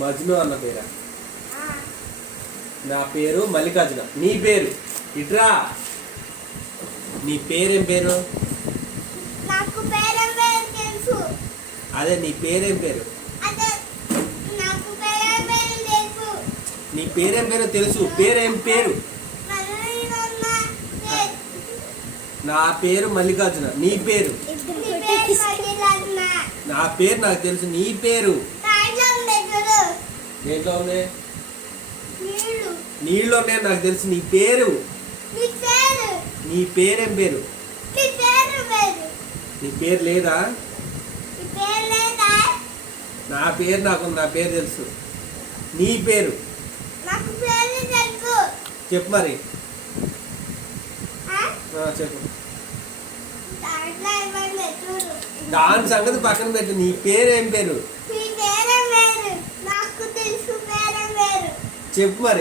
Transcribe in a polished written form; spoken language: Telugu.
మజ్ను అన్న పేరా? నా పేరు మల్లికార్జున. నీ పేరు ఇట్రా. నీ పేరేం పేరు? నాకు పేరేం పేరు తెలుసు. అదే నీ పేరేం పేరు? అదే నాకు పేరేం పేరు తెలుసు. నీ పేరేం పేరు తెలుసు. పేరేం పేరు? నా పేరు మల్లికార్జున. నీ పేరు? నా పేరు నాకు తెలుసు. నీ పేరు? దేంట్లో ఉంది? నీళ్ళు ఉన్నాయని నాకు తెలుసు. నీ పేరు? నీ పేరేం పేరు? నీ పేరు లేదా? నా పేరు నాకుంది. నా పేరు తెలుసు. నీ పేరు? చెప్పు మరి. చెప్పు. దాని సంగతి పక్కన పెట్టు. నీ పేరేం పేరు? చెప్పు మరి.